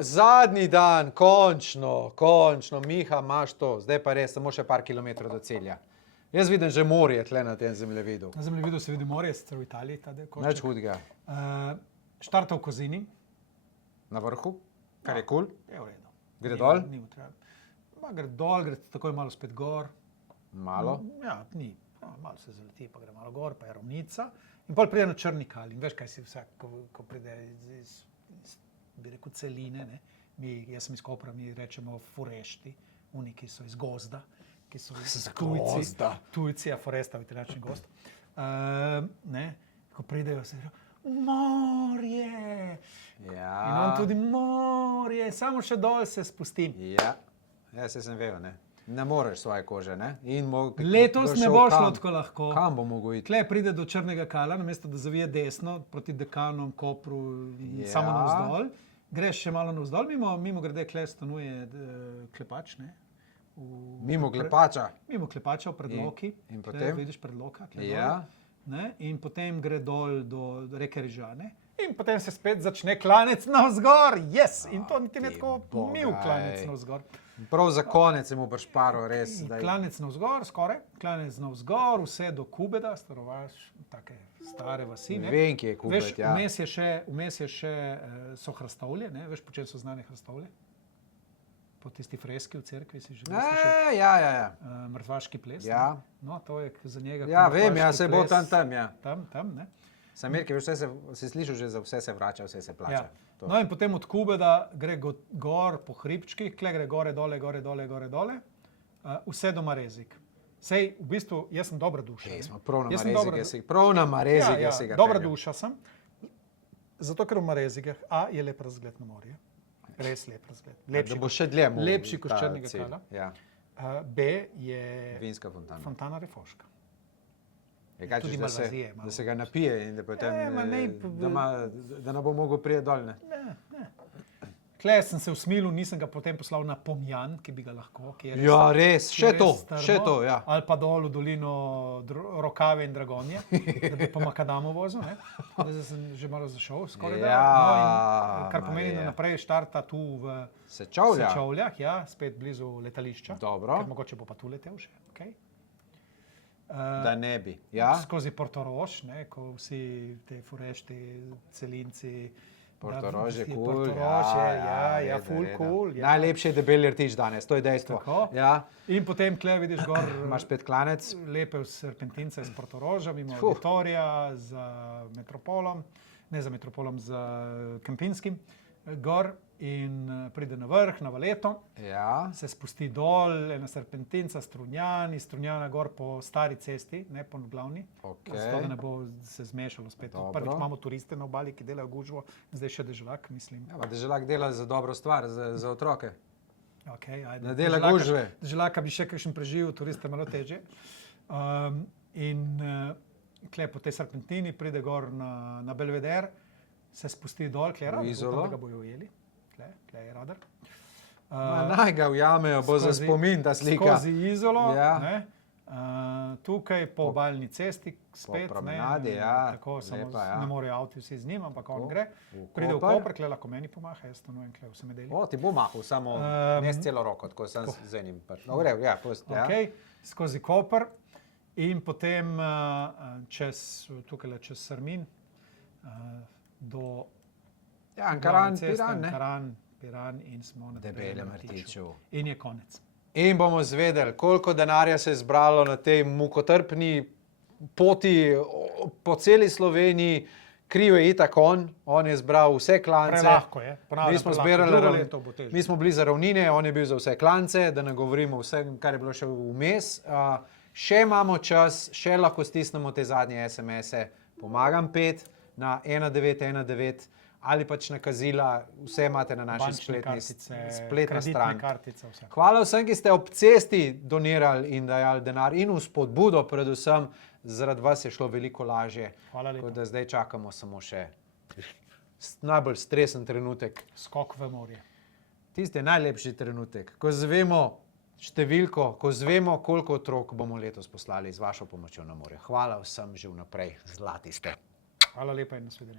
Zadnji dan, končno, Miha, imaš to. Zdaj pa res, samo še par kilometrov do cilja. Jaz vidim že morje tle na tem zemljevidu. Na zemljevidu se vidi morje, sicer v Italiji, ta del košček. Nič hudega. Štarta v Kozini. Na vrhu, kar je kul. Je v redu. Gre dol? Gre dol, gre takoj malo spet gor. Malo? Ja, ni. Malo se zaleti, pa gre malo gor, pa je ravnica. In pol pride na Črni Kali. In veš, kaj si vsak, ko pride iz bi rekel, celine, ne? Jaz sem iz Kopra, mi rečemo forešti, oni, ki so iz gozda, ki so iz tujci, a foresta v italijančni gost. Ko pridejo, se reče, morje! Ja. In on tudi morje, samo še dol se spustim. Ja, jaz sem vedel, ne. Ne moreš svoje kože, ne? Letos ne bo šlo tako lahko. Kam bo mogel iti? Tle pride do Črnega Kala, namesto da zavije desno proti Dekanom, Kopru in samo navzdol. Greš še malo navzdol, mimo grede kle stanuje Klepač, ne? Mimo Klepača? Mimo Klepača v Predloki. In potem? Vidiš Predloka, Ja. In potem gre dol do reke Rižane. In potem se spet začne klanec navzgor, yes! In to niti ne tako mil klanec navzgor. Prav za konec se mu pršparo, res. Klanec navzgor, skoraj. Klanec navzgor, vse do Kubeda, starovaš, take stare vasi. Vem, ki je Kubed, ja. Vmes je še so hrastovlje, ne? Veš, po čem so znane hrastovlje? Po tisti freski v cerkvi si že slišal. Ja. Mrtvaški ples. Ja. No, to je za njega. Ja, vem, ja, se bo tam, ja. Tam, ne? Samirke, veš, si slišal že, za vse se vrača, vse se plača. Ja. No in potem od Kubeda gre gor po hribčkih, kle gre gore, dole, vse do Marezik. Sej, v bistvu, jaz sem dobra duša. Prav na Marezige si ga. Dobra duša sem, zato ker v Marezigah je lep razgled na morje. Res lep razgled. Da bo še dlje mu lepši kot Črnega Kala. Ja. B je Vinska fontana. Fontana Refoška. Tudi Malvazije. Da se ga napije in da potem, da ne bo mogel priti dol, ne? Ne. Tle sem se usmilil, nisem ga potem poslal na Pomjan, ki bi ga lahko. Ja, res, še to, ja. Ali pa dol v dolino Rokave in Dragonje, da bi po Makadamu vozil, ne? Zdaj sem že malo zašel, skoraj da. Kar pomeni, da naprej štarta tu v Sečovljah, ja, spet blizu letališča. Dobro. Ker mogoče bo pa tu letel še, okej. Da ne bi, ja. Skozi Portorož, ne, ko vsi te forešti, celinci. Portorož je kul, ful kul. Najlepši je debeli rtič danes, to je dejstvo. Tako. Ja. In potem tle vidiš gor imaš spet klanec. Lepe serpentince iz Portoroža, mimo Vitorija, za Metropolom, ne za Metropolom, za Kempinskim, gor in pride na vrh, na Valeto. Ja. Se spusti dol, ena serpentinca, Strunjan, iz Strunjana gor po stari cesti, ne po glavni. Zato, da ne bo se zmešalo spet. Prvič imamo turiste na obali, ki delajo gužvo, zdaj še Deželak, mislim. Ja, pa Deželak dela za dobro stvar, za otroke. Okay, ne dela gužve. Deželaka bi še kakšen preživel, turiste malo težje. In kle po tej serpentini pride gor na Belveder, se spusti dol, kle radar, upam, da ga bojo ujeli. Tle je radar. Naj ga ujamejo, bo za spomin ta slika. Skozi Izolo, ne? Tukaj po obaljni cesti spet, po promenadi, ja. Tako, samo ne morejo avti vsi z njim, ampak on gre. Pride v Koper, kle lahko meni pomaha, jaz stanujem kle vse medeli. Ti bo mahal, samo ne s celo roko, tako sem z enim. Skozi Koper in potem čez Srmin do Ankaran, Piran in smo na Debelem rtiču. In je konec. In bomo zvedeli, koliko denarja se je zbralo na tej mukotrpni poti po celi Sloveniji. Kriv je itak on je zbral vse klance. Prelahko je. Mi smo bili za ravnine, on je bil za vse klance, da ne govorimo vse, kar je bilo še vmes. Še imamo čas, še lahko stisnemo te zadnje SMS-e. Pomagam 5 na 1919. Ali pač nakazila, vse imate na naši spletni strani. Hvala vsem, ki ste ob cesti donirali in dajali denar in v spodbudo predvsem, zaradi vas je šlo veliko lažje. Hvala lepa. Tako da zdaj čakamo samo še najbolj stresen trenutek. Skok v morje. Tisti je najlepši trenutek, ko zvemo številko, ko zvemo, koliko otrok bomo letos poslali z vašo pomočjo na morje. Hvala vsem že vnaprej, zlati ste. Hvala lepa in nasvidenje.